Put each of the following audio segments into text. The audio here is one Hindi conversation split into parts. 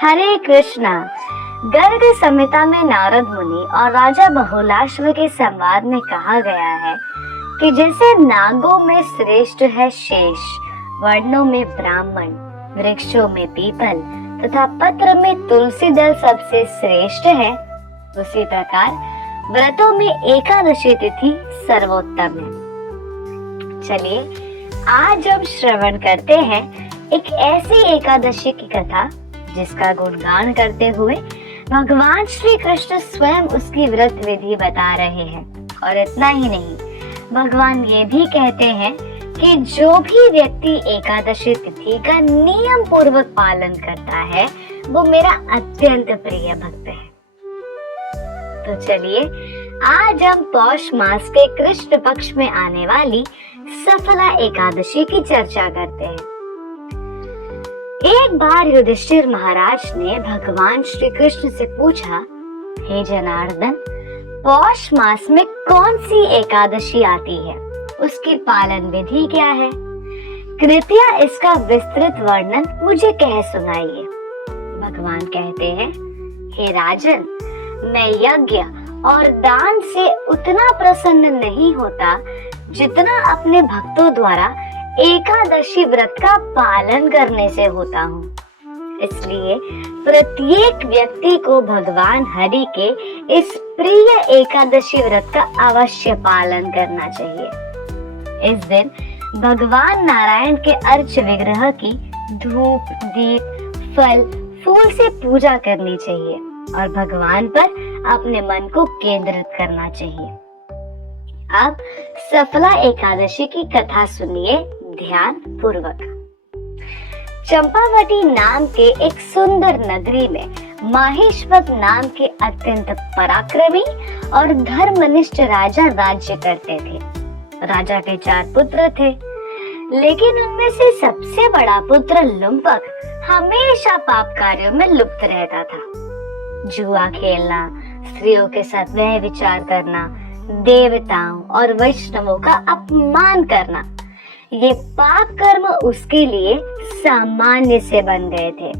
हरे कृष्णा। गर्ग संहिता में नारद मुनि और राजा बहुलाश्व के संवाद में कहा गया है कि जैसे नागों में श्रेष्ठ है शेष, वर्णों में ब्राह्मण, वृक्षों में पीपल तथा पत्र में तुलसी दल सबसे श्रेष्ठ है, उसी प्रकार व्रतों में एकादशी तिथि सर्वोत्तम है। चलिए आज हम श्रवण करते हैं एक ऐसी एकादशी की कथा जिसका गुणगान करते हुए भगवान श्री कृष्ण स्वयं उसकी व्रत विधि बता रहे हैं। और इतना ही नहीं, भगवान ये भी कहते हैं कि जो भी व्यक्ति एकादशी तिथि का नियम पूर्वक पालन करता है वो मेरा अत्यंत प्रिय भक्त है। तो चलिए आज हम पौष मास के कृष्ण पक्ष में आने वाली सफला एकादशी की चर्चा करते हैं। एक बार युधिष्ठिर महाराज ने भगवान श्री कृष्ण से पूछा, हे जनार्दन, पौष मास में कौन सी एकादशी आती है, उसकी पालन विधि क्या है? कृपया इसका विस्तृत वर्णन मुझे कह सुनाइए। भगवान कहते हैं, हे राजन, मैं यज्ञ और दान से उतना प्रसन्न नहीं होता जितना अपने भक्तों द्वारा एकादशी व्रत का पालन करने से होता हूँ। इसलिए प्रत्येक व्यक्ति को भगवान हरि के इस प्रिय एकादशी व्रत का अवश्य पालन करना चाहिए। इस दिन भगवान नारायण के अर्च विग्रह की धूप, दीप, फल, फूल से पूजा करनी चाहिए और भगवान पर अपने मन को केंद्रित करना चाहिए। अब सफला एकादशी की कथा सुनिए ध्यान पूर्वक। चंपावती नाम के एक सुंदर नगरी में माहेश्वर नाम के अत्यंत पराक्रमी और धर्मनिष्ठ राजा राज्य करते थे। राजा के 4 पुत्र थे, लेकिन उनमें से सबसे बड़ा पुत्र लुम्पक हमेशा पाप कार्यों में लुप्त रहता था। जुआ खेलना, स्त्रियों के साथ वह विचार करना, देवताओं और वैष्णवों का अपमान करना, ये पाप कर्म उसके लिए सामान्य से बन गए थे।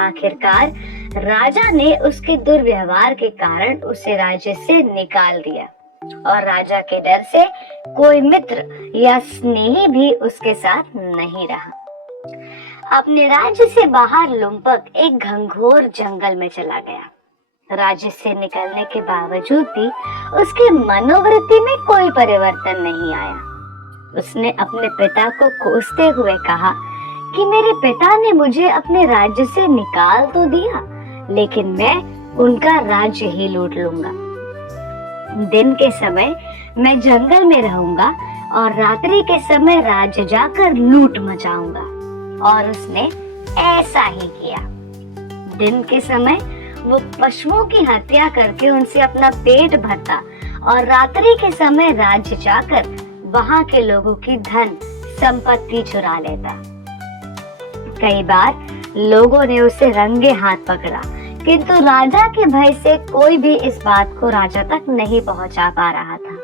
आखिरकार राजा ने उसके दुर्व्यवहार के कारण उसे राज्य से निकाल दिया और राजा के डर से कोई मित्र या स्नेही भी उसके साथ नहीं रहा। अपने राज्य से बाहर लुम्पक एक घंघोर जंगल में चला गया। राज्य से निकलने के बावजूद भी उसकी मनोवृत्ति में कोई परिवर्तन नहीं आया। उसने अपने पिता को कोसते हुए कहा कि मेरे पिता ने मुझे अपने राज्य से निकाल तो दिया, लेकिन मैं उनका राज्य ही लूट लूंगा। दिन के समय मैं जंगल में रहूंगा और रात्रि के समय राज्य जाकर लूट मचाऊंगा। और उसने ऐसा ही किया। दिन के समय वो पशुओं की हत्या करके उनसे अपना पेट भरता और रात्रि के समय राज्य जाकर वहां के लोगों की धन संपत्ति चुरा लेता। कई बार लोगों ने उसे रंगे हाथ पकड़ा, किंतु राजा के भय से कोई भी इस बात को राजा तक नहीं पहुंचा पा रहा था।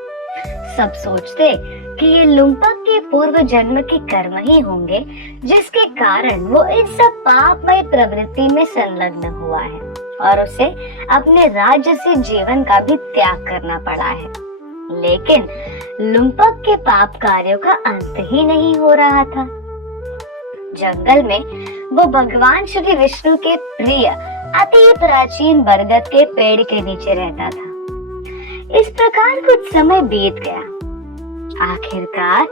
सब सोचते कि ये लुम्पक के पूर्व जन्म के कर्म ही होंगे जिसके कारण वो इस सब पापमय प्रवृत्ति में संलग्न हुआ है और उसे अपने राज्य से जीवन का भी त्याग करना पड़ा है। लेकिन लुम्पक के पाप कार्यों का अंत ही नहीं हो रहा था। जंगल में वो भगवान श्री विष्णु के प्रिय अति प्राचीन बरगद के पेड़ के नीचे रहता था। इस प्रकार कुछ समय बीत गया। आखिरकार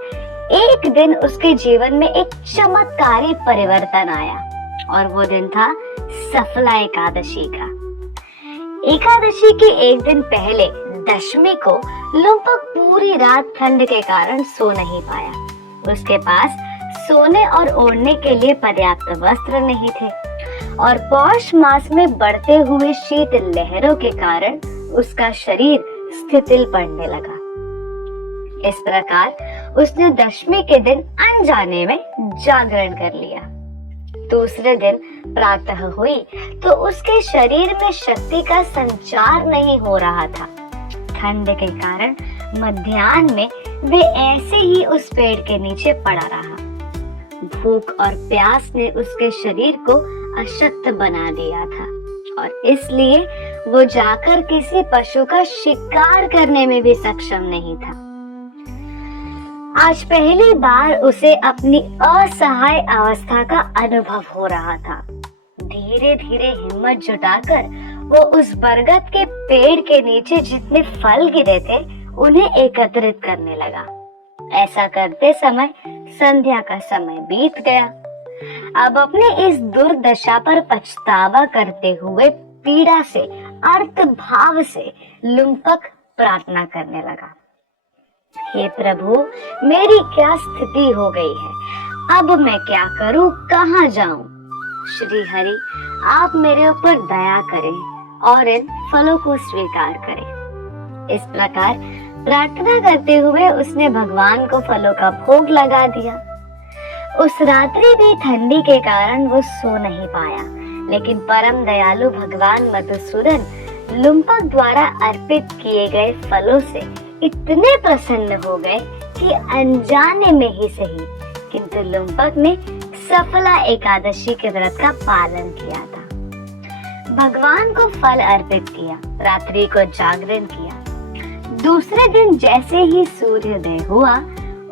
एक दिन उसके जीवन में एक चमत्कारी परिवर्तन आया और वो दिन था सफला एकादशी का। एकादशी के एक दिन पहले दशमी को लुम्पक पूरी रात ठंड के कारण सो नहीं पाया। उसके पास सोने और ओढ़ने के लिए पर्याप्त वस्त्र नहीं थे और पौष मास में बढ़ते हुए शीत लहरों के कारण उसका शरीर शिथिल पड़ने लगा। इस प्रकार उसने दशमी के दिन अनजाने में जागरण कर लिया। दूसरे दिन प्रातः हुई तो उसके शरीर में शक्ति का संचार नहीं हो रहा था। ठंड के कारण मध्याह्न में वे ऐसे ही उस पेड़ के नीचे पड़ा रहा। भूख और प्यास ने उसके शरीर को अशक्त बना दिया था और इसलिए वो जाकर किसी पशु का शिकार करने में भी सक्षम नहीं था। आज पहली बार उसे अपनी असहाय अवस्था का अनुभव हो रहा था। धीरे धीरे हिम्मत जुटाकर वो उस बरगद के पेड़ के नीचे जितने फल गिरे थे उन्हें एकत्रित करने लगा। ऐसा करते समय संध्या का समय बीत गया। अब अपने इस दुर्दशा पर पछतावा करते हुए पीड़ा से अर्थ भाव से लुम्पक प्रार्थना करने लगा। हे प्रभु, मेरी क्या स्थिति हो गई है? अब मैं क्या करूं, कहां जाऊं? श्री हरि, आप मेरे ऊपर दया करें और इन फलों को स्वीकार करें। इस प्रकार प्रार्थना करते हुए उसने भगवान को फलों का भोग लगा दिया। उस रात्रि भी ठंडी के कारण वो सो नहीं पाया, लेकिन परम दयालु भगवान मधुसूदन लुम्पक द्वारा अर्पित किए गए फलों से इतने प्रसन्न हो गए कि अनजाने में ही सही, किंतु लुम्पक ने सफला एकादशी के व्रत का पालन किया था। भगवान को फल अर्पित किया, रात्रि को जागरण किया। दूसरे दिन जैसे ही सूर्योदय हुआ,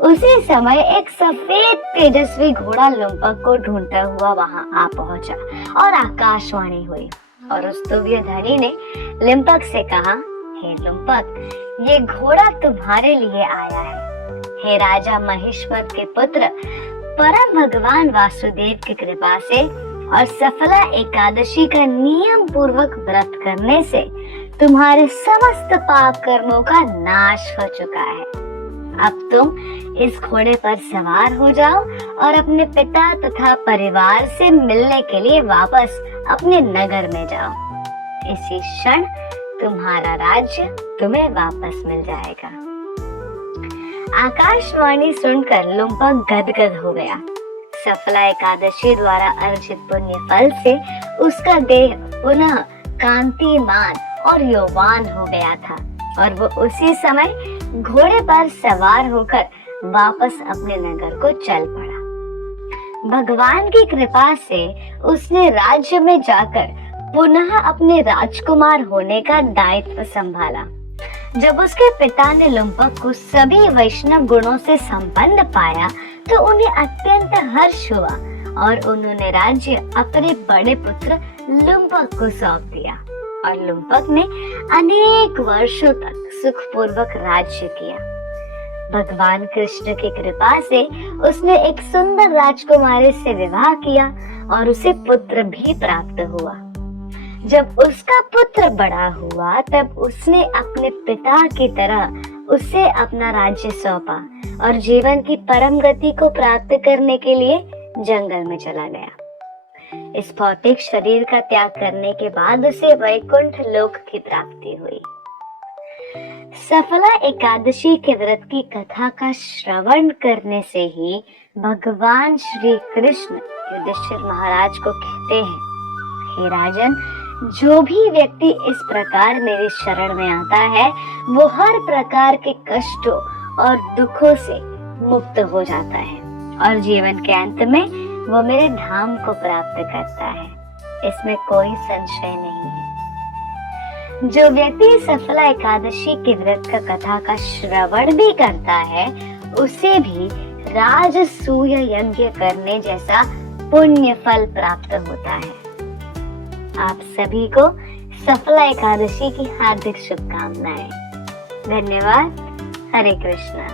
उसी समय एक सफेद तेजस्वी घोड़ा लुम्पक को ढूंढता हुआ वहां आ पहुंचा और आकाशवाणी हुई और उस तुव्य धनी ने लुम्पक से कहा, हे लुम्पक, ये घोड़ा तुम्हारे लिए आया है। हे राजा महेश्वर के पुत्र, परम भगवान वासुदेव की कृपा से और सफला एकादशी का नियम पूर्वक व्रत करने से तुम्हारे समस्त पाप कर्मों का नाश हो चुका है। अब तुम इस घोड़े पर सवार हो जाओ और अपने पिता तथा परिवार से मिलने के लिए वापस अपने नगर में जाओ। इसी क्षण तुम्हारा राज्य तुम्हें वापस मिल जाएगा। आकाशवाणी सुनकर लुम्पक गदगद हो गया। सफला एकादशी द्वारा अर्जित पुण्य फल से उसका देह पुनः कांतिमान और यौवान हो गया था और वो उसी समय घोड़े पर सवार होकर वापस अपने नगर को चल पड़ा। भगवान की कृपा से उसने राज्य में जाकर पुनः अपने राजकुमार होने का दायित्व संभाला। जब उसके पिता ने लुम्पक को सभी वैष्णव गुणों से संपन्न पाया तो उन्हें अत्यंत हर्ष हुआ और उन्होंने राज्य अपने बड़े पुत्र लुम्पक को सौंप दिया और लुम्पक ने अनेक वर्षों तक सुखपूर्वक राज्य किया। भगवान कृष्ण की कृपा से उसने एक सुंदर राजकुमारी से विवाह किया और उसे पुत्र भी प्राप्त हुआ। जब उसका पुत्र बड़ा हुआ तब उसने अपने पिता की तरह उसे अपना राज्य सौंपा और जीवन की परम गति को प्राप्त करने के लिए जंगल में चला गया। इस भौतिक शरीर का त्याग करने के बाद उसे वैकुंठ लोक की प्राप्ति हुई। सफला एकादशी के व्रत की कथा का श्रवण करने से ही भगवान श्री कृष्ण युधिष्ठिर महाराज को कहते हैं, हे राजन, जो भी व्यक्ति इस प्रकार मेरी शरण में आता है वो हर प्रकार के कष्टों और दुखों से मुक्त हो जाता है और जीवन के अंत में वो मेरे धाम को प्राप्त करता है। इसमें कोई संशय नहीं है। जो व्यक्ति सफला एकादशी के व्रत का कथा का श्रवण भी करता है उसे भी राजसूय यज्ञ करने जैसा पुण्य फल प्राप्त होता है। आप सभी को सफला एकादशी की हार्दिक शुभकामनाएं। धन्यवाद। हरे कृष्णा।